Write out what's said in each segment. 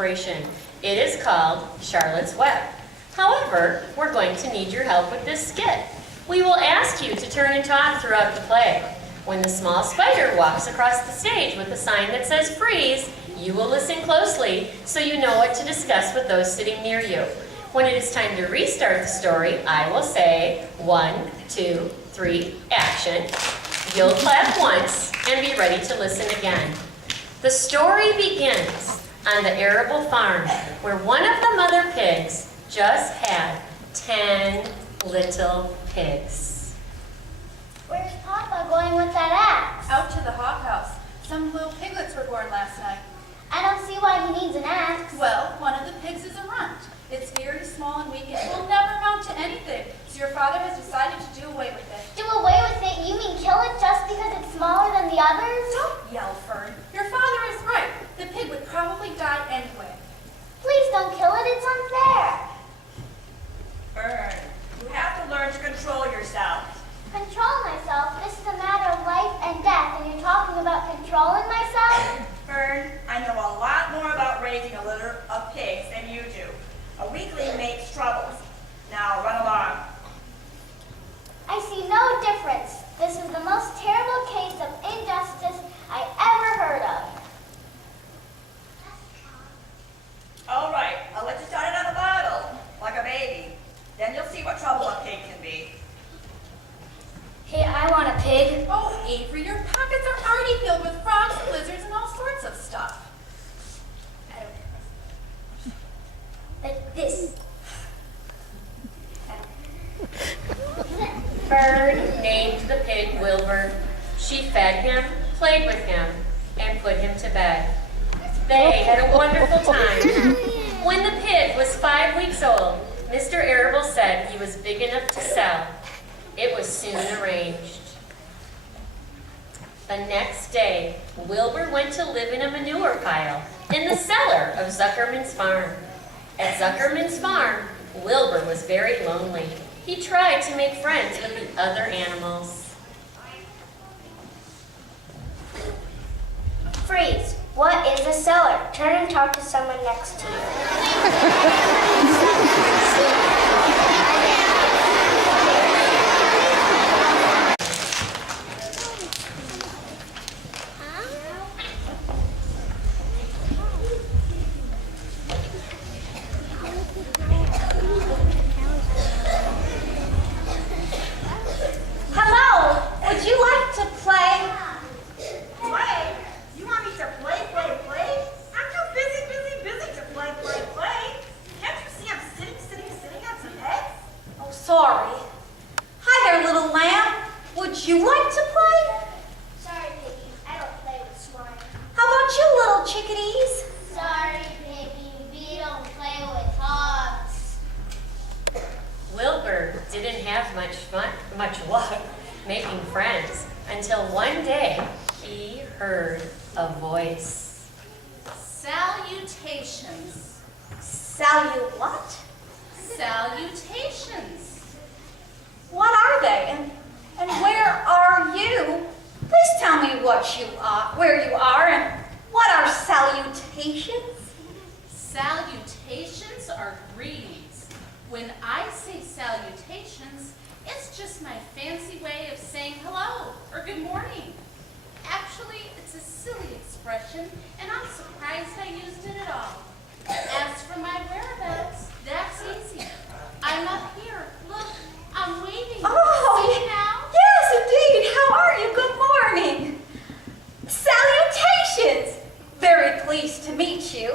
celebration. It is called Charlotte's Web. However, we're going to need your help with this skit. We will ask you to turn and talk throughout the play. When the small spider walks across the stage with a sign that says freeze, you will listen closely so you know what to discuss with those sitting near you. When it is time to restart the story, I will say 1, 2, 3, action. You'll clap once and be ready to listen again. The story begins on the arable farm where one of the mother pigs just had 10 little pigs. Where's Papa going with that axe? Out to the hog house. Some little piglets were born last night. I don't see why he needs an axe. Well, one of the pigs is a runt. It's very small and weak and will never amount to anything. So your father has decided to do away with it. Do away with it? You mean kill it just because it's smaller than the others? Don't yell, Fern. Your father is right. The pig would probably die anyway. Please don't kill it. It's unfair. Fern, you have to learn to control yourself. Control myself? This is a matter of life and death, and you're talking about controlling myself? Fern, I know a lot more about raising a litter of pigs than you do. A weakling makes troubles. Now run along. I see no difference. This is the most terrible case of injustice I ever heard of. All right, I'll let you start it on the bottle, like a baby. Then you'll see what trouble a pig can be. Hey, I want a pig. Oh, Avery, your pockets are already filled with frogs, lizards, and all sorts of stuff. Like this. Fern named the pig Wilbur. She fed him, played with him, and put him to bed. They had a wonderful time. When the pig was 5 weeks old, Mr. Arable said he was big enough to sell. It was soon arranged. The next day, Wilbur went to live in a manure pile in the cellar of Zuckerman's farm. At Zuckerman's farm, Wilbur was very lonely. He tried to make friends with the other animals. Freeze. What is a cellar? Turn and talk to someone next to Hello, would you like to play? Play? You want me to play? I'm too busy to play. Can't you see I'm sitting on some eggs? Oh, sorry. Hi there, little lamb. Would you like to play? Sorry, Piggy. I don't play with swine. How about you, little chickadees? Sorry, Piggy. We don't play with hogs. Wilbur didn't have much luck making friends until one day he heard a voice. Salutations. What? Salutations. What are they? And where are you? Please tell me what you are, where you are, and what are salutations? Salutations are greetings. When I say salutations, it's just my fancy way of saying hello or good morning. Actually, it's a silly expression, and I'm surprised I used it at all. As for my whereabouts, that's easy. I'm up here. Look, I'm waving. Oh, See now? yes, indeed. How are you? Good morning. Salutations. Very pleased to meet you.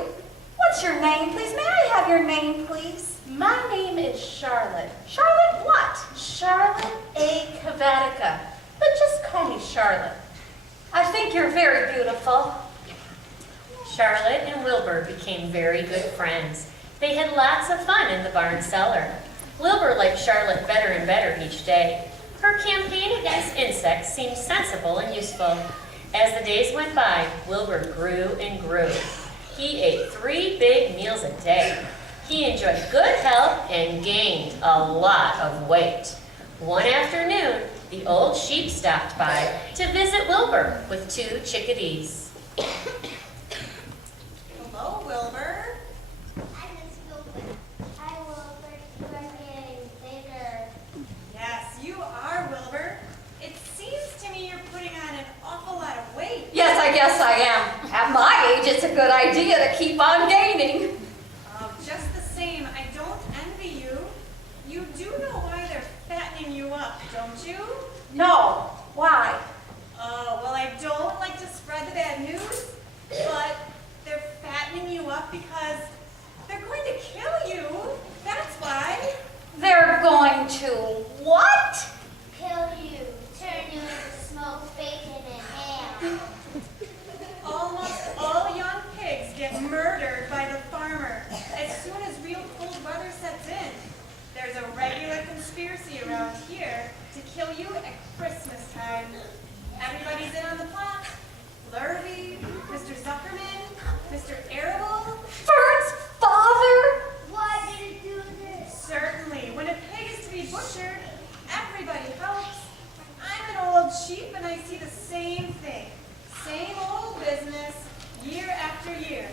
What's your name, please? May I have your name, please? My name is Charlotte. Charlotte what? Charlotte A. Cavatica. But just call me Charlotte. I think you're very beautiful. Charlotte and Wilbur became very good friends. They had lots of fun in the barn cellar. Wilbur liked Charlotte better and better each day. Her campaign against insects seemed sensible and useful. As the days went by, Wilbur grew and grew. He ate 3 big meals a day. He enjoyed good health and gained a lot of weight. One afternoon, the old sheep stopped by to visit Wilbur with 2 chickadees. Hello, Wilbur. keep on gaining. Just the same, I don't envy you. You do know why they're fattening you up, don't you? No, why? Oh, well, I don't like to spread the bad news, but they're fattening you up because they're going to kill you. That's why. They're going to what? Kill you, turn you into smoked bacon and ham. Almost all young pigs get murdered by the farmer as soon as real cold weather sets in. There's a regular conspiracy around here to kill you at Christmas time. Everybody's in on the plot. Lurvy, Mr. Zuckerman, Mr. Arable. Bert's father? Why did it do this? Certainly, when a pig is to be butchered, everybody helps. I'm an old sheep and I see the same thing. Same old business, year after year.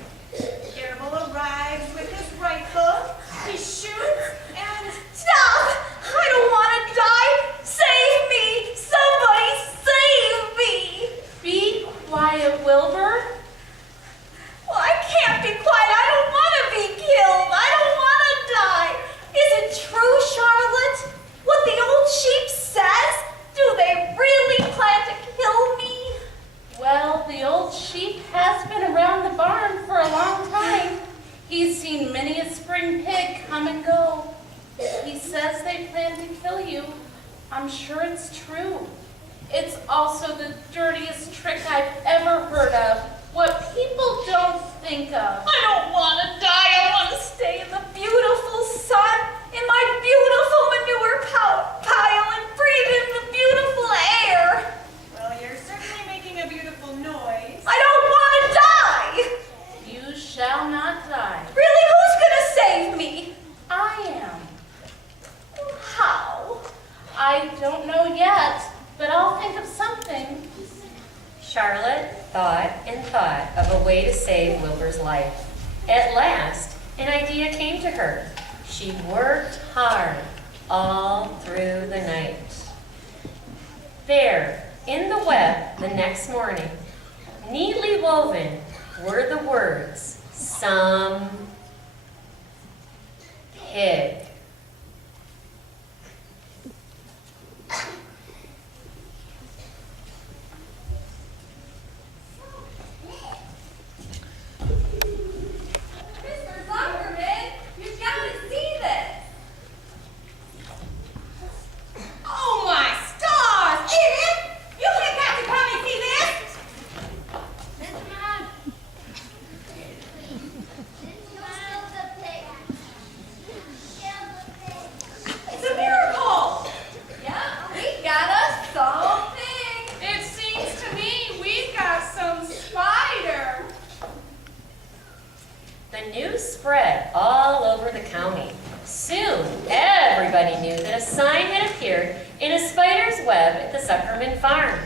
Arable arrives with his rifle, he shoots, and Stop! I don't want to die! Save me! Somebody save me! Be quiet, Wilbur. Well, I can't be quiet. I don't want to be killed. I don't want to die. Is it true, Charlotte? What the old sheep says? Do they really plan to kill me? Well, the old sheep has been around the barn for a long time. He's seen many a spring pig come and go. If he says they plan to kill you, I'm sure it's true. It's also the dirtiest trick I've ever heard of. What people don't think of. I don't want to die. I want to stay in the beautiful sun, in my beautiful manure pile, and breathe in the beautiful air. well, you're certainly making a beautiful noise. I don't want to die. You shall not die. Really, who's going to save me? I am. How? I don't know yet, but I'll think of something. Charlotte thought and thought of a way to save Wilbur's life. At last, an idea came to her. She worked hard all through the night. There, in the web the next morning, neatly woven were the words, "Some pig." Mr. Zuckerman, you've got to see this. Oh my stars, idiot! You have got to come and see this! Kill the pig. Kill the pig. It's a miracle. Yeah, we got us something. It seems to me we've got some spider. The news spread all over the county. Soon, everybody knew that a sign had appeared in a spider's web at the Zuckerman farm.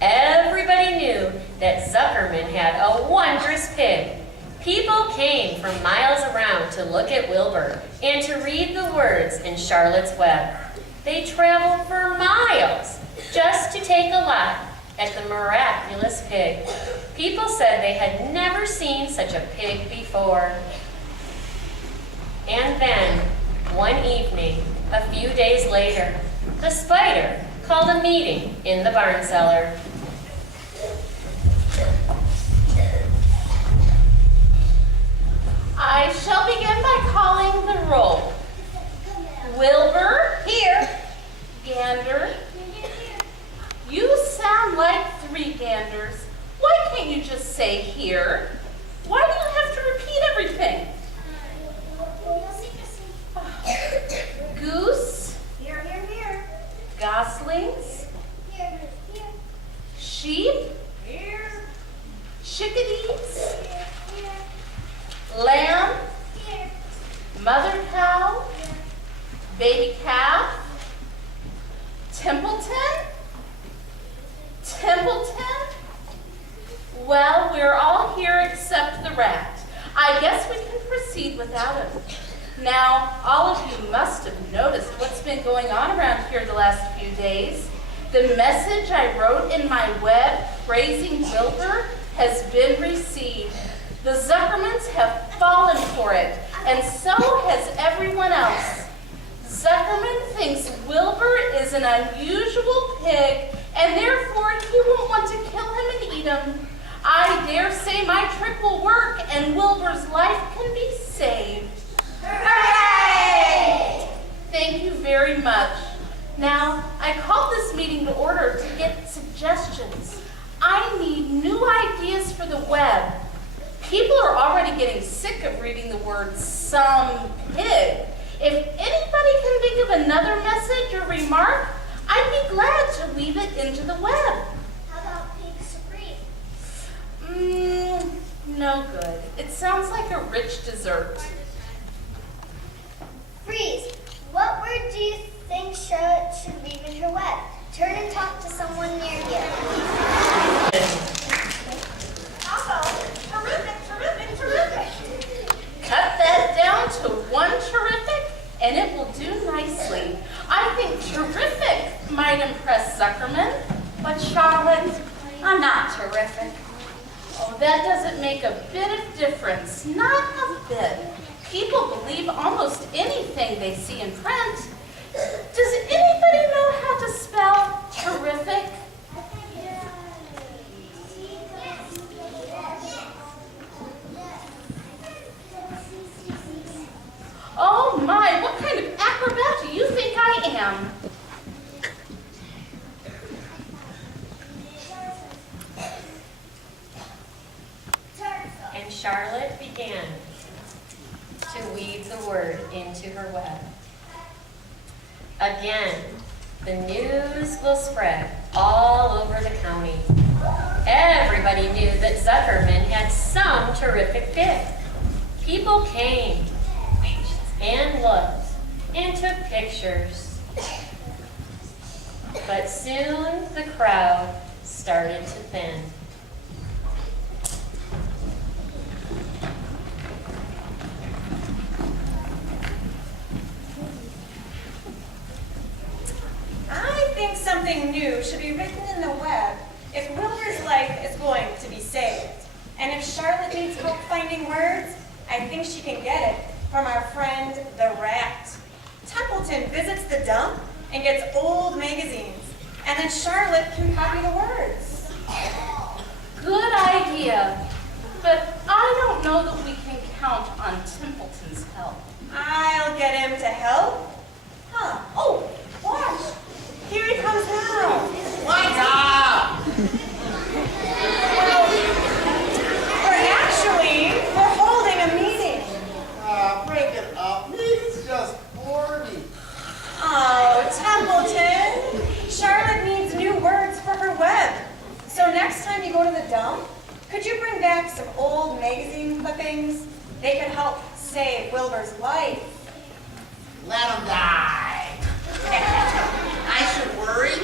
Everybody knew that Zuckerman had a wondrous pig. People came from miles around to look at Wilbur and to read the words in Charlotte's web. They traveled for miles just to take a look at the miraculous pig. People said they had never seen such a pig before. And then, one evening, a few days later, the spider called a meeting in the barn cellar. I shall begin by calling the roll. Wilbur, Here. Gander. You sound like three ganders. Why can't you just say here? Why do you have to repeat everything? Goose, Here, here, here. goslings, Here, here, sheep, Here, chickadees, here, lamb, here, mother cow, baby calf, Templeton, Templeton. Well, we're all here except the rat. I guess we can proceed without him. Now, all of you must have noticed what's been going on around here the last few days. The message I wrote in my web praising Wilbur has been received. The Zuckermans have fallen for it, and so has everyone else. Zuckerman thinks Wilbur is an unusual pig, and therefore he won't want to kill him and eat him. I dare say my trick will work, and Wilbur's life can be saved. Hooray! Thank you very much. Now, I called this meeting to order to get suggestions. I need new ideas for the web. People are already getting sick of reading the word some pig. If anybody can think of another message or remark, I'd be glad to weave it into the web. How about pig supreme? No good. It sounds like a rich dessert. Freeze. What word do you think Charlotte should weave in her web? Turn and talk to someone near you. Cut that down to one terrific, and it will do nicely. I think terrific might impress Zuckerman. But Charlotte, I'm not terrific. Oh, that doesn't make a bit of difference. Not a bit. People believe almost anything they see in print. Does anybody know how to spell terrific? Oh my, what kind of acrobat do you think I am? And Charlotte began to weave the word into her web. Again, the news will spread all over the county. Everybody knew that Zuckerman had some terrific pig. People came and looked and took pictures. But soon the crowd started to thin. I think something new should be written in the web if Wilbur's life is going to be saved. And if Charlotte needs help finding words, I think she can get it from our friend the rat. Templeton visits the dump and gets old magazines, and then Charlotte can copy the words. Good idea, but I don't know that we can count on Templeton's help. I'll get him to help. Huh. Oh, watch. Here he comes now. What's up? We're holding a meeting. Break it up. Meetings just bore me. Oh, Templeton. Charlotte needs new words for her web. So next time you go to the dump, could you bring back some old magazine clippings? They could help save Wilbur's life. Let him die. I should worry.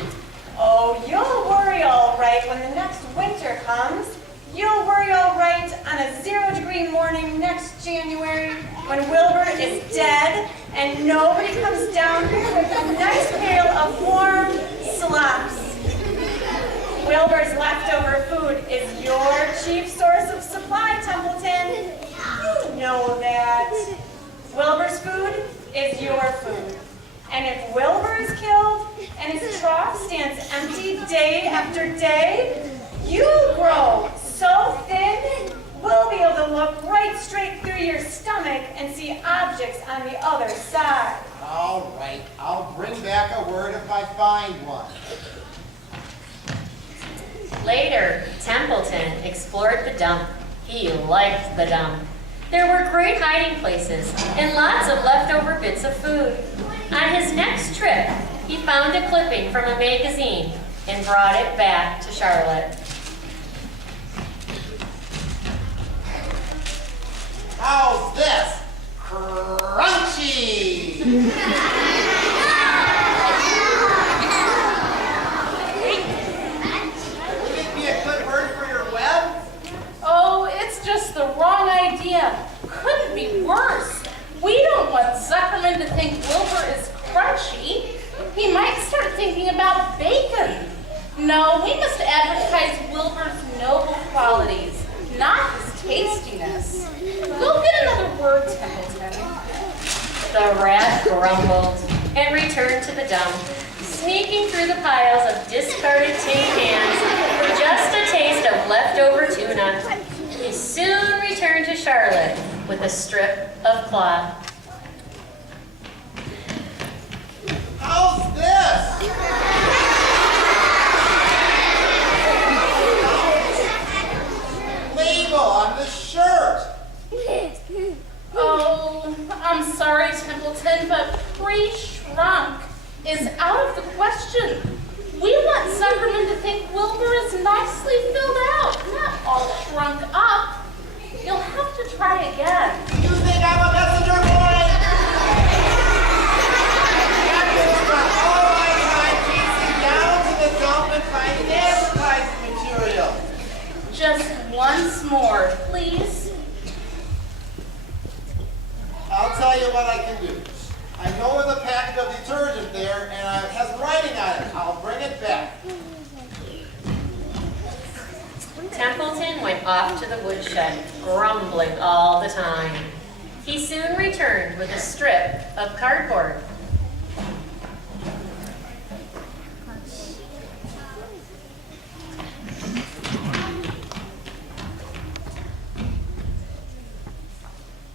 Oh, you'll worry all right when the next winter comes. You'll worry all right on a 0-degree morning next January when Wilbur is dead and nobody comes down here with a nice pail of warm slops. Wilbur's leftover food is your chief source of supply, Templeton. You know that. Wilbur's food is your food. And if Wilbur is killed and his trough stands empty day after day, you'll grow so thin, we'll be able to look right straight through your stomach and see objects on the other side. All right, I'll bring back a word if I find one. Later, Templeton explored the dump. He liked the dump. There were great hiding places and lots of leftover bits of food. On his next trip, he found a clipping from a magazine and brought it back to Charlotte. How's this? Crunchy! Would it be a good word for your web? Oh, it's just the wrong idea. Couldn't be worse. We don't want Zuckerman to think Wilbur is crunchy. He might start thinking about bacon. No, we must advertise Wilbur's noble qualities, not his hastiness. Go get another word, Templeton. The rat grumbled and returned to the dump, sneaking through the piles of discarded tin cans for just a taste of leftover tuna. He soon returned to Charlotte with a strip of cloth. How's this? Label on the shirt. Oh, I'm sorry, Templeton, but pre-shrunk is out of the question. We want Zuckerman to think Wilbur is nicely filled out, not all shrunk up. You'll have to try again. You think I'm a messenger boy? I've been spent all my time chasing down to the dump and finding advertising material. Just once more, please. I'll tell you what I can do. I know there's a packet of detergent there, and it has writing on it. I'll bring it back. Templeton went off to the woodshed, grumbling all the time. He soon returned with a strip of cardboard.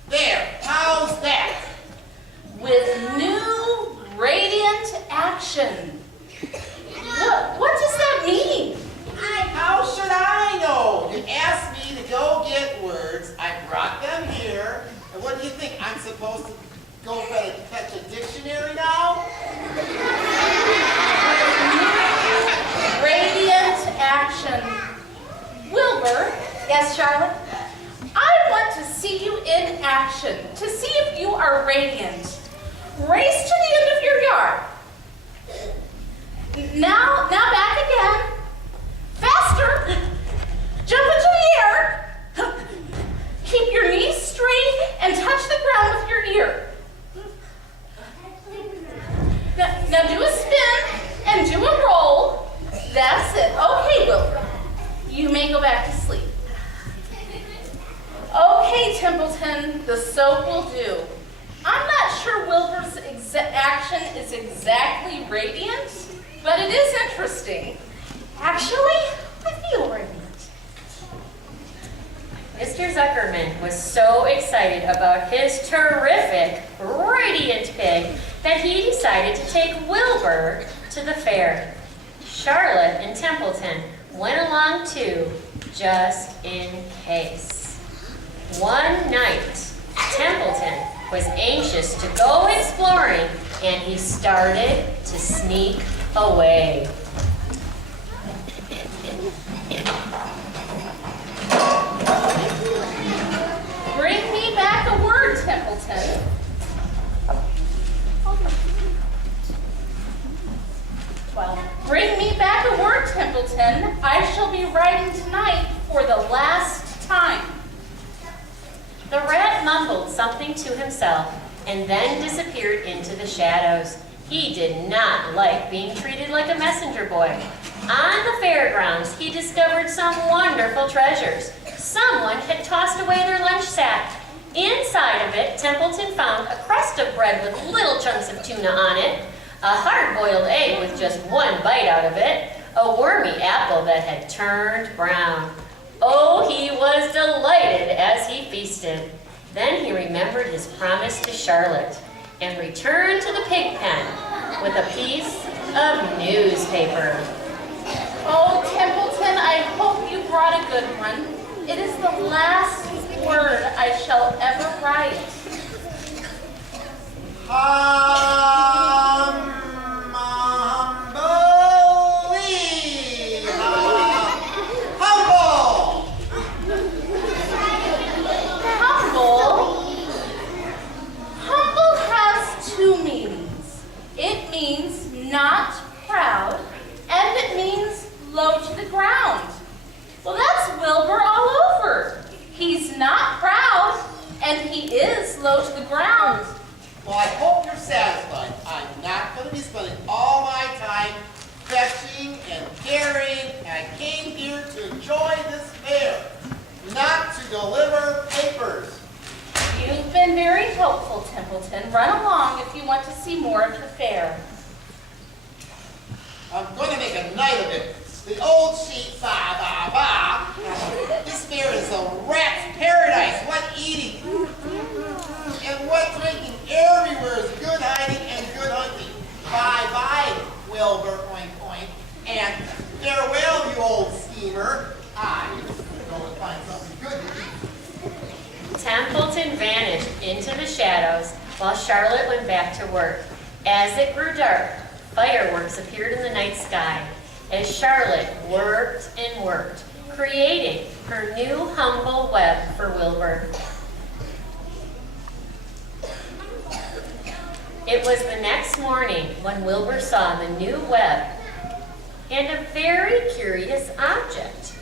There, how's that? With new radiant action. What does that mean? How should I know? You asked me to go get words. I brought them here. And what do you think? I'm supposed to go fetch a dictionary now? Radiant action. Wilbur. Yes, Charlotte? I want to see you in action, to see if you are radiant. Race to the end of your yard. Now back again. Faster. Jump into the air. Keep your knees straight and touch the ground with your ear. Now do a spin and do a roll. That's it. Okay, Wilbur. You may go back to sleep. Okay, Templeton, the soap will do. I'm not sure Wilbur's action is exactly radiant, but it is interesting. Actually, I feel radiant. Mr. Zuckerman was so excited about his terrific, radiant pig that he decided to take Wilbur to the fair. Charlotte and Templeton went along too, just in case. One night, Templeton was anxious to go exploring, and he started to sneak away. Bring me back a word, Templeton. Bring me back a word, Templeton. I shall be writing tonight for the last time. The rat mumbled something to himself and then disappeared into the shadows. He did not like being treated like a messenger boy. On the fairgrounds, he discovered some wonderful treasures. Someone had tossed away their lunch sack. Inside of it, Templeton found a crust of bread with little chunks of tuna on it, a hard-boiled egg with just one bite out of it, a wormy apple that had turned brown. Oh, he was delighted as he feasted. Then he remembered his promise to Charlotte and returned to the pig pen with a piece of newspaper. Oh, Templeton, I hope you brought a good one. It is the last word I shall ever write. Humble has two meanings. It means not proud, and it means low to the ground. Well, that's Wilbur all over. He's not proud, and he is low to the ground. Well, I hope you're satisfied. I'm not going to be spending all my time fetching and carrying, and I came here to enjoy this fair. not to deliver papers. You've been very helpful, Templeton. Run along if you want to see more of the fair. I'm going to make a night of it. The old sheep, ba, ba, ba. This fair is a rat's paradise. What eating and what drinking. Everywhere is good hiding and good hunting. Bye-bye, Wilbur, oink, oink. And farewell, you old schemer. I go and find something good to eat. Templeton vanished into the shadows while Charlotte went back to work. As it grew dark, fireworks appeared in the night sky as Charlotte worked and worked, creating her new humble web for Wilbur. It was the next morning when Wilbur saw the new web and a very curious object.